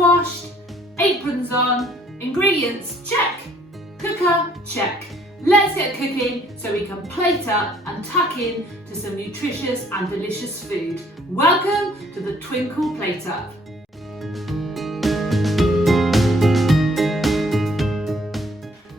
washed, aprons on, ingredients check, cooker check. Let's get cooking so we can plate up and tuck in to some nutritious and delicious food. Welcome to the Twinkl Plate Up.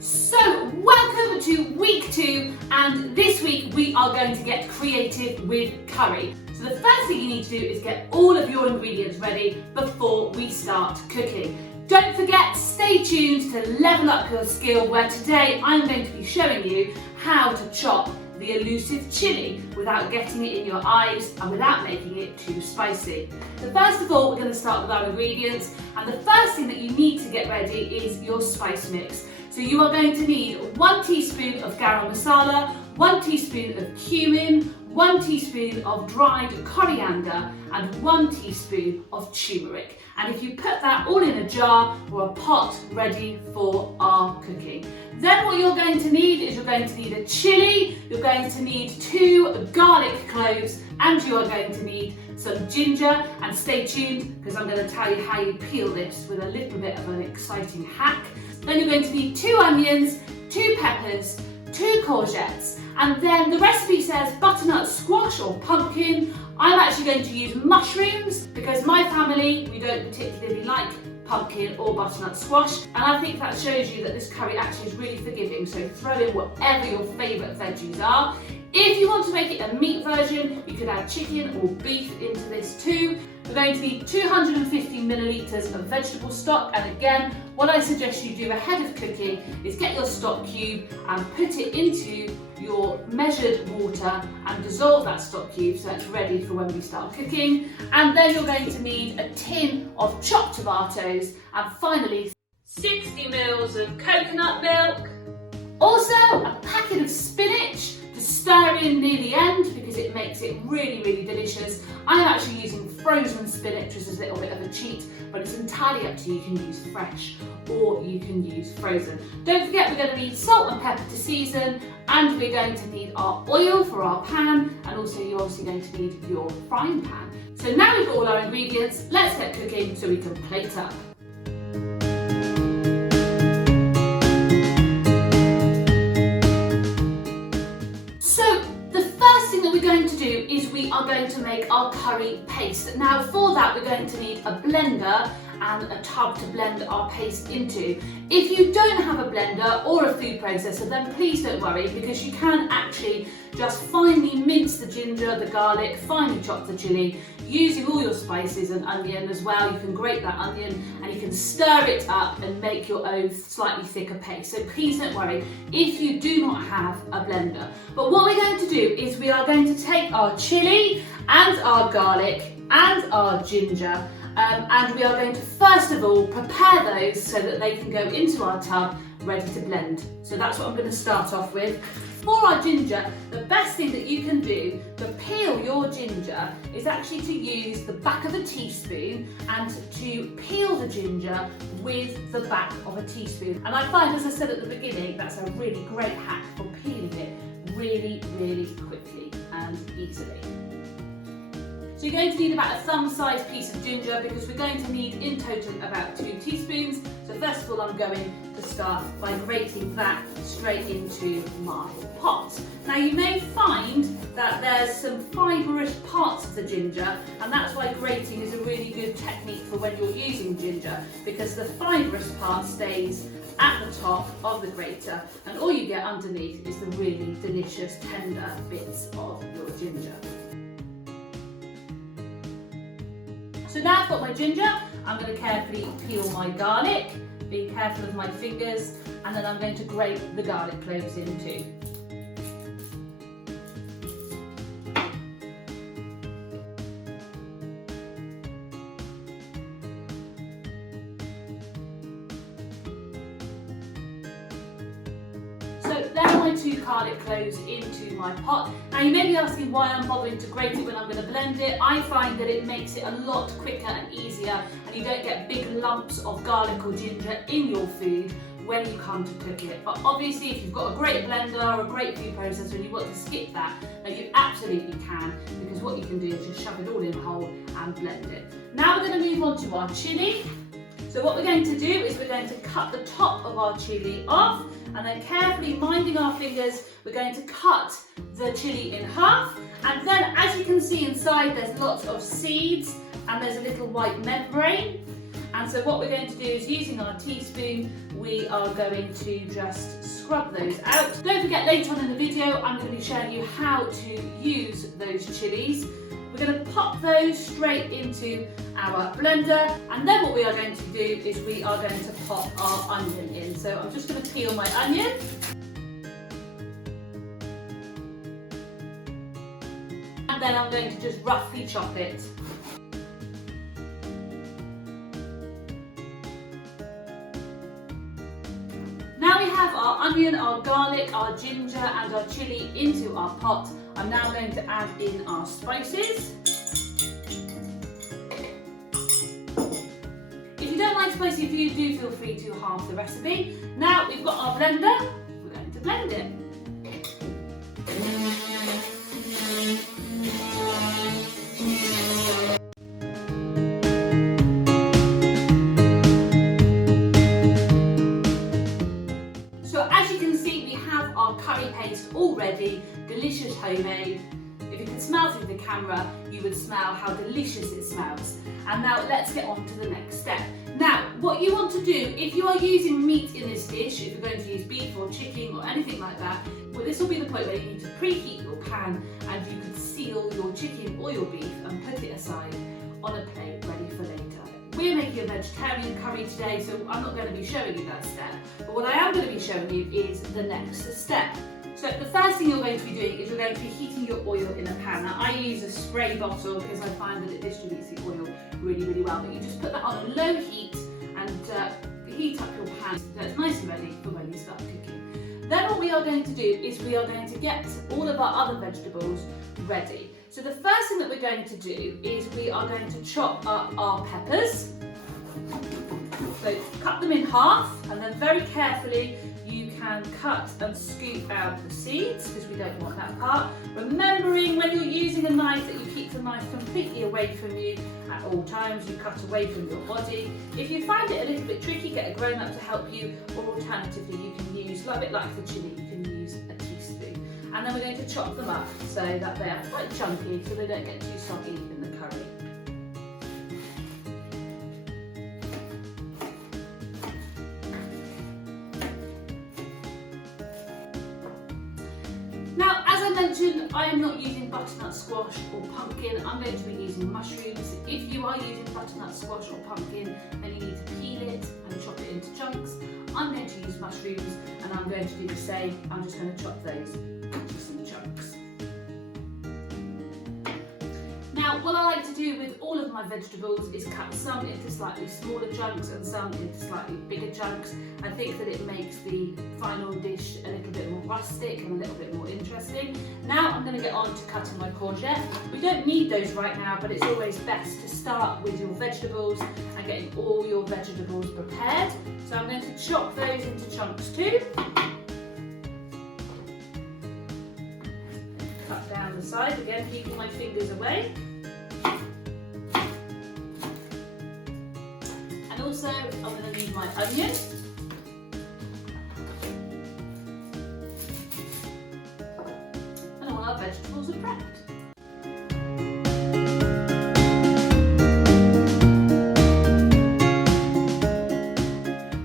So welcome to week 2, and this week we are going to get creative with curry. So the first thing you need to do is get all of your ingredients ready before we start cooking. Don't forget, stay tuned to level up your skill, where today I'm going to be showing you how to chop the elusive chilli without getting it in your eyes and without making it too spicy. So first of all, we're going to start with our ingredients, and the first thing that you need to get ready is your spice mix. So you are going to need 1 teaspoon of garam masala, 1 teaspoon of cumin, 1 teaspoon of dried coriander and 1 teaspoon of turmeric. And if you put that all in a jar or a pot ready for our cooking. Then what you're going to need is you're going to need a chilli, you're going to need 2 garlic cloves, and you are going to need some ginger. And stay tuned because I'm going to tell you how you peel this with a little bit of an exciting hack. Then you're going to need 2 onions, 2 peppers, 2 courgettes, and then the recipe says butternut squash or pumpkin. I'm actually going to use mushrooms because my family, we don't particularly like pumpkin or butternut squash, and I think that shows you that this curry actually is really forgiving, so throw in whatever your favourite veggies are. If you want to make it a meat version, you could add chicken or beef into this too. We're going to need 250 millilitres of vegetable stock, and again, what I suggest you do ahead of cooking is get your stock cube and put it into your measured water and dissolve that stock cube so it's ready for when we start cooking. And then you're going to need a tin of chopped tomatoes, and finally 60 ml of coconut milk. Also a packet of spinach to stir in near the end because it makes it really, really delicious. I'm actually using frozen spinach, which is a little bit of a cheat, but it's entirely up to you. You can use fresh or you can use frozen. Don't forget, we're going to need salt and pepper to season, and we're going to need our oil for our pan, and also you're obviously going to need your frying pan. So now we've got all our ingredients, let's get cooking so we can plate up. We are going to make our curry paste. Now for that we're going to need a blender and a tub to blend our paste into. If you don't have a blender or a food processor, then please don't worry, because you can actually just finely mince the ginger, the garlic, finely chop the chilli, using all your spices and onion as well. You can grate that onion and you can stir it up and make your own slightly thicker paste. So please don't worry if you do not have a blender. But what we're going to do is we are going to take our chilli and our garlic and our ginger, and we are going to first of all prepare those so that they can go into our tub ready to blend. So that's what I'm going to start off with. For our ginger, the best thing that you can do to peel your ginger is actually to use the back of a teaspoon and to peel the ginger with the back of a teaspoon. And I find, as I said at the beginning, that's a really great hack for peeling it really, really quickly and easily. So you're going to need about a thumb-sized piece of ginger because we're going to need in total about 2 teaspoons. So first of all, I'm going to start by grating that straight into my pot. Now you may find that there's some fibrous parts of the ginger, and that's why grating is a really good technique for when you're using ginger, because the fibrous part stays at the top of the grater and all you get underneath is the really delicious tender bits of your ginger. So now I've got my ginger, I'm going to carefully peel my garlic, being careful of my fingers, and then I'm going to grate the garlic cloves in too. So there are my 2 garlic cloves into my pot. Now you may be asking why I'm bothering to grate it when I'm going to blend it. I find that it makes it a lot quicker and easier, and you don't get big lumps of garlic or ginger in your food when you come to cook it. But obviously if you've got a great blender or a great food processor and you want to skip that, then you absolutely can, because what you can do is just shove it all in whole and blend it. Now we're going to move on to our chilli. So what we're going to do is we're going to cut the top of our chilli off, and then carefully minding our fingers, we're going to cut the chilli in half. And then, as you can see inside, there's lots of seeds and there's a little white membrane. And so what we're going to do is, using our teaspoon, we are going to just scrub those out. Don't forget, later on in the video, I'm going to be showing you how to use those chillies. We're going to pop those straight into our blender, and then what we are going to do is we are going to pop our onion in. So I'm just going to peel my onion. And then I'm going to just roughly chop it. Now we have our onion, our garlic, our ginger and our chilli into our pot. I'm now going to add in our spices. If you don't like spicy food, do feel free to halve the recipe. Now we've got our blender, we're going to blend it. So as you can see, we have our curry paste all ready, delicious, homemade. If you can smell through the camera, you would smell how delicious it smells. And now let's get on to the next step. Now, what you want to do, if you are using meat in this dish, if you're going to use beef or chicken or anything like that, well, this will be the point where you need to preheat your pan and you can seal your chicken or your beef and put it aside on a plate ready for later. We're making a vegetarian curry today, so I'm not going to be showing you that step. But what I am going to be showing you is the next step. So the first thing you're going to be doing is you're going to be heating your oil in a pan. Now I use a spray bottle because I find that it distributes the oil really, really well. But you just put that on a low heat and heat up your pan so it's nice and ready for when you start cooking. Then what we are going to do is we are going to get all of our other vegetables ready. So the first thing that we're going to do is we are going to chop up our peppers. So cut them in half, and then very carefully you can cut and scoop out the seeds because we don't want that part. Remembering when you're using a knife that you keep the knife completely away from you at all times, you cut away from your body. If you find it a little bit tricky, get a grown-up to help you, or alternatively you can use, a bit like the chilli, you can use a teaspoon. And then we're going to chop them up so that they are quite chunky so they don't get too soggy in the curry. Now, as I mentioned, I am not using butternut squash or pumpkin. I'm going to be using mushrooms. If you are using butternut squash or pumpkin, then you need to peel it and chop it into chunks. I'm going to use mushrooms, and I'm going to do the same. I'm just going to chop those into some chunks. Now, what I like to do with all of my vegetables is cut some into slightly smaller chunks and some into slightly bigger chunks. I think that it makes the final dish a little bit more rustic and a little bit more interesting. Now I'm going to get on to cutting my courgette. We don't need those right now, but it's always best to start with your vegetables and getting all your vegetables prepared. So I'm going to chop those into chunks too. Cut down the side, again keeping my fingers away. And also I'm going to leave my onion. And all our vegetables are prepped.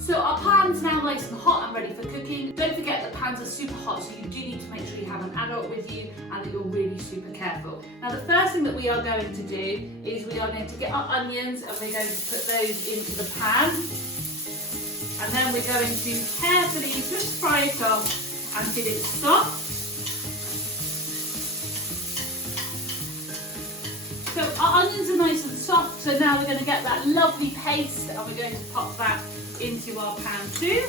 So our pan's now nice and hot and ready for cooking. Don't forget that pans are super hot, so you do need to make sure you have an adult with you and that you're really super careful. Now the first thing that we are going to do is we are going to get our onions and we're going to put those into the pan. And then we're going to carefully just fry it off until it's soft. So our onions are nice and soft, so now we're going to get that lovely paste and we're going to pop that into our pan too.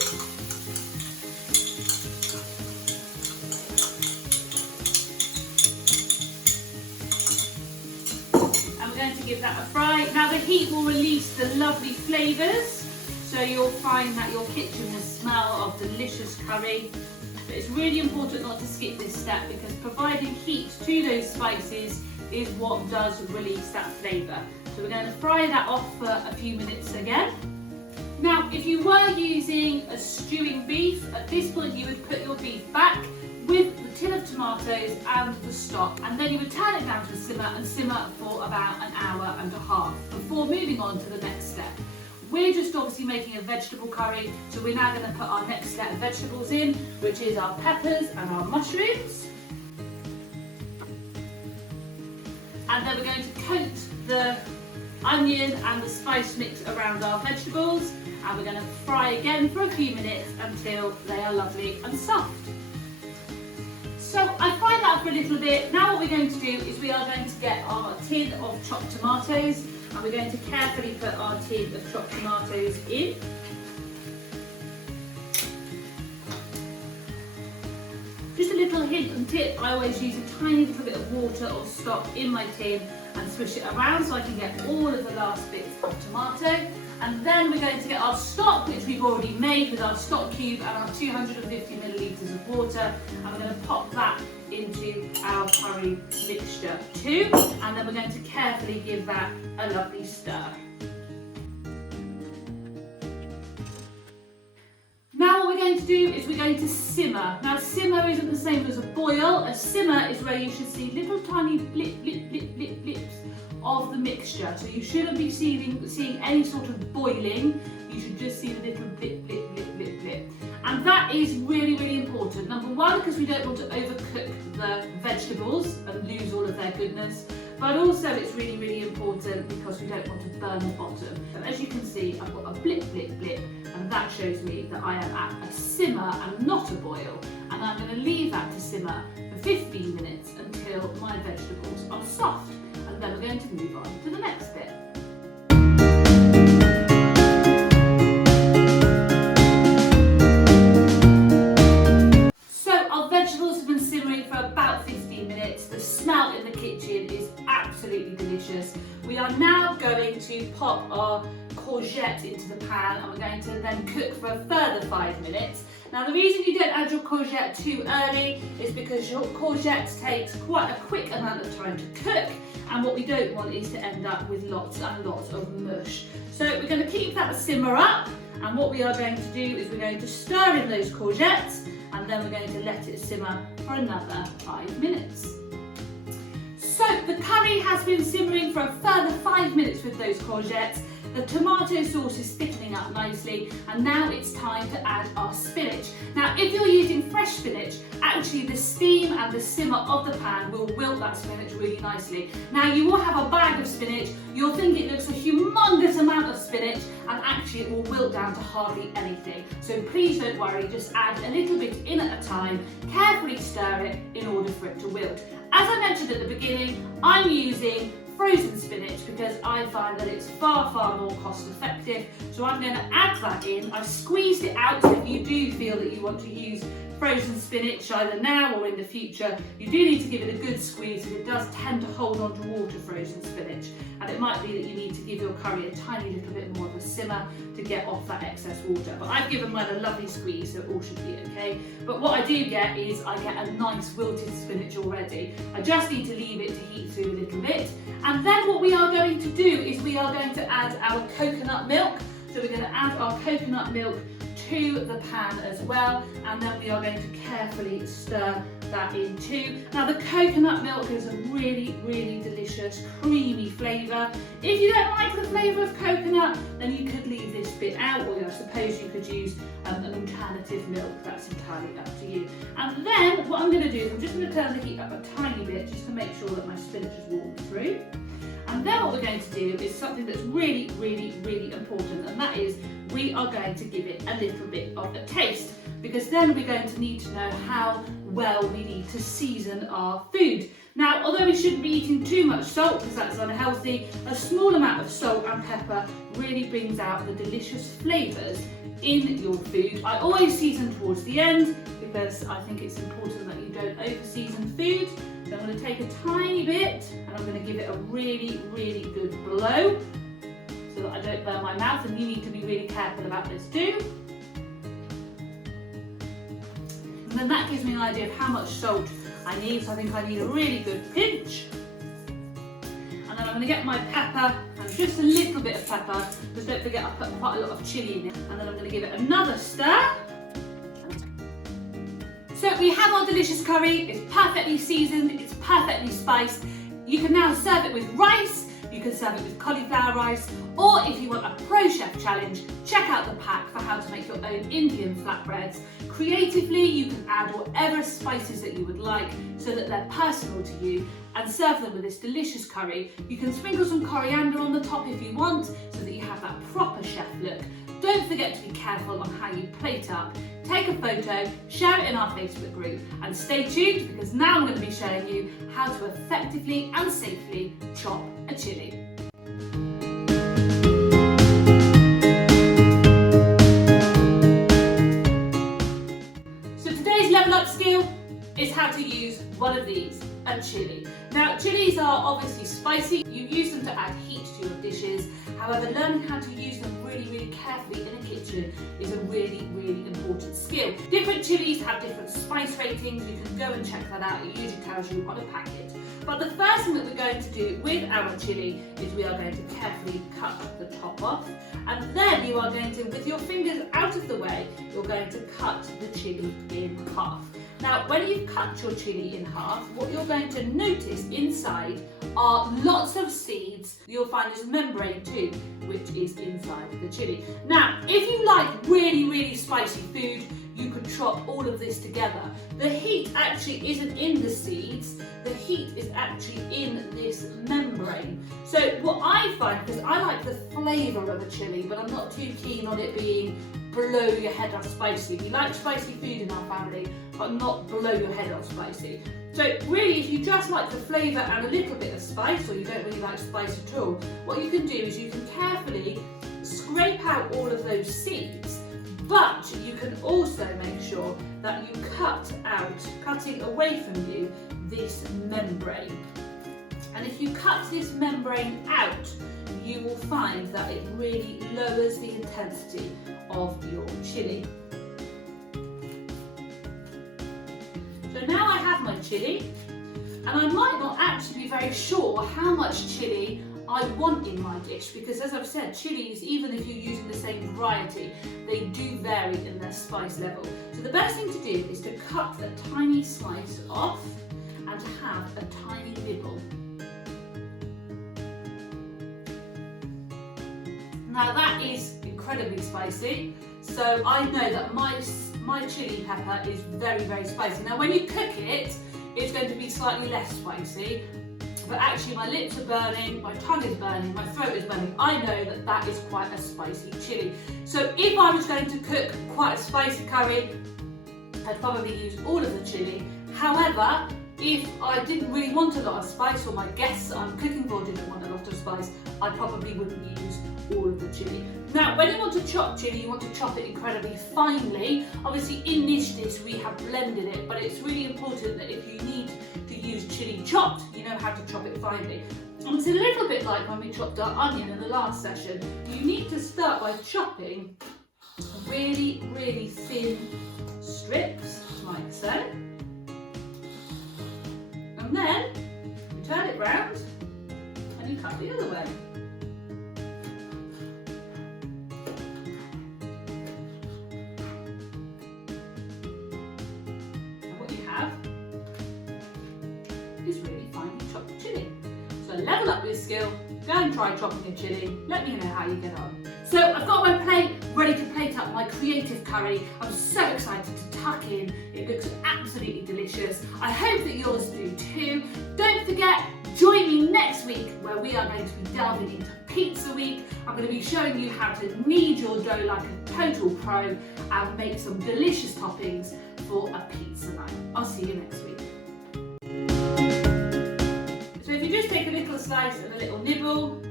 And we're going to give that a fry. Now the heat will release the lovely flavours, so you'll find that your kitchen will smell of delicious curry. But it's really important not to skip this step because providing heat to those spices is what does release that flavour. So we're going to fry that off for a few minutes again. Now, if you were using a stewing beef, at this point you would put your beef back with the tin of tomatoes and the stock, and then you would turn it down to a simmer and simmer for about an hour and a half before moving on to the next step. We're just obviously making a vegetable curry, so we're now going to put our next set of vegetables in, which is our peppers and our mushrooms. And then we're going to coat the onion and the spice mix around our vegetables, and we're going to fry again for a few minutes until they are lovely and soft. So I fried that for a little bit. Now what we're going to do is we are going to get our tin of chopped tomatoes, and we're going to carefully put our tin of chopped tomatoes in. Just a little hint and tip, I always use a tiny little bit of water or stock in my tin and swish it around so I can get all of the last bits of tomato. And then we're going to get our stock, which we've already made with our stock cube and our 250 millilitres of water, and we're going to pop that into our curry mixture too, and then we're going to carefully give that a lovely stir. Now what we're going to do is we're going to simmer. Now simmer isn't the same as a boil. A simmer is where you should see little tiny blips of the mixture. So you shouldn't be seeing any sort of boiling. You should just see the little blip. And that is really important. Number one, because we don't want to overcook the vegetables and lose all of their goodness. But also it's really important because we don't want to burn the bottom. So as you can see, I've got a blip, and that shows me that I am at a simmer and not a boil. And I'm going to leave that to simmer for 15 minutes until my vegetables are soft. And then we're going to move on to the next bit. So our vegetables have been simmering for about 15 minutes. The smell in the kitchen is absolutely delicious. We are now going to pop our courgette into the pan, and we're going to then cook for a further 5 minutes. Now the reason you don't add your courgette too early is because your courgette takes quite a quick amount of time to cook, and what we don't want is to end up with lots and lots of mush. So we're going to keep that simmer up, and what we are going to do is we're going to stir in those courgettes, and then we're going to let it simmer for another 5 minutes. So the curry has been simmering for a further 5 minutes with those courgettes. The tomato sauce is thickening up nicely, and now it's time to add our spinach. Now if you're using fresh spinach, actually the steam and the simmer of the pan will wilt that spinach really nicely. Now you will have a bag of spinach, you'll think it looks a humongous amount of spinach, and actually it will wilt down to hardly anything. So please don't worry, just add a little bit in at a time, carefully stir it in order for it to wilt. As I mentioned at the beginning, I'm using frozen spinach because I find that it's far more cost effective. So I'm going to add that in. I've squeezed it out, so if you do feel that you want to use frozen spinach either now or in the future, you do need to give it a good squeeze because it does tend to hold on to water, frozen spinach, and it might be that you need to give your curry a tiny little bit more of a simmer to get off that excess water. But I've given mine a lovely squeeze, so it all should be okay. But what I do get is I get a nice wilted spinach already. I just need to leave it to heat through a little bit. And then what we are going to do is we are going to add our coconut milk. So we're going to add our coconut milk to the pan as well, and then we are going to carefully stir that in too. Now the coconut milk is a really delicious creamy flavour. If you don't like the flavour of coconut, then you could leave this bit out, or I suppose you could use an alternative milk. That's entirely up to you. And then what I'm going to do is I'm just going to turn the heat up a tiny bit just to make sure that my spinach is warmed through. And then what we're going to do is something that's really important, and that is we are going to give it a little bit of a taste, because then we're going to need to know how well we need to season our food. Now, although we shouldn't be eating too much salt because that's unhealthy, a small amount of salt and pepper really brings out the delicious flavours in your food. I always season towards the end because I think it's important that you don't over season food. So I'm going to take a tiny bit and I'm going to give it a really good blow so that I don't burn my mouth, and you need to be really careful about this too. And then that gives me an idea of how much salt I need, so I think I need a really good pinch. And then I'm going to get my pepper and and just a little bit of pepper, because don't forget I put quite a lot of chilli in it, and then I'm going to give it another stir. So we have our delicious curry. It's perfectly seasoned, it's perfectly spiced. You can now serve it with rice, you can serve it with cauliflower rice, or if you want a pro chef challenge, check out the pack for how to make your own Indian flatbreads. Creatively, you can add whatever spices that you would like so that they're personal to you, and serve them with this delicious curry. You can sprinkle some coriander on the top if you want, so that you have that proper chef look. Don't forget to be careful on how you plate up. Take a photo, share it in our Facebook group, and stay tuned, because now I'm going to be showing you how to effectively and safely chop a chilli. So today's level up skill is how to use one of these, a chilli. Now, chillis are obviously spicy. You use them to add heat to your dishes. However, learning how to use them really carefully in a kitchen is a really important skill. Different chillis have different spice ratings. You can go and check that out. It usually tells you on a packet. But the first thing that we're going to do with our chilli is we are going to carefully cut the top off, and then you are going to, with your fingers out of the way, you're going to cut the chilli in half. Now, when you've cut your chilli in half, what you're going to notice inside are lots of seeds. You'll find there's membrane too, which is inside the chilli. Now, if you like really spicy food, you could chop all of this together. The heat actually isn't in the seeds, the heat is actually in this membrane. So what I find, because I like the flavour of a chilli, but I'm not too keen on it being blow your head off spicy. We like spicy food in our family, but not blow your head off spicy. So really, if you just like the flavour and a little bit of spice, or you don't really like spice at all, what you can do is you can carefully scrape out all of those seeds, but you can also make sure that you cut out, cutting away from you, this membrane. And if you cut this membrane out, you will find that it really lowers the intensity of your chilli. So now I have my chilli, and I might not actually be very sure how much chilli I want in my dish, because as I've said, chillis, even if you're using the same variety, they do vary in their spice level. So the best thing to do is to cut a tiny slice off and to have a tiny nibble. Now that is incredibly spicy, so I know that my chilli pepper is very spicy. Now when you cook it, it's going to be slightly less spicy, but actually my lips are burning, my tongue is burning, my throat is burning. I know that that is quite a spicy chilli. So if I was going to cook quite a spicy curry, I'd probably use all of the chilli. However, if I didn't really want a lot of spice, or my guests that I'm cooking for didn't want a lot of spice, I probably wouldn't use all of the chilli. Now, when you want to chop chilli, you want to chop it incredibly finely. Obviously, in this dish, we have blended it, but it's really important that if you need to use chilli chopped, you know how to chop it finely. And it's a little bit like when we chopped our onion in the last session. You need to start by chopping really thin strips, like so. And then you turn it round and you cut the other way. And what you have is really finely chopped chilli. So level up your skill, go and try chopping a chilli, let me know how you get on. So I've got my plate ready to plate up my creative curry. I'm so excited to tuck in. It looks absolutely delicious. I hope that yours do too. Don't forget, join me next week where we are going to be delving into Pizza Week. I'm going to be showing you how to knead your dough like a total pro and make some delicious toppings for a pizza night. I'll see you next week. So if you just take a little slice and a little nibble,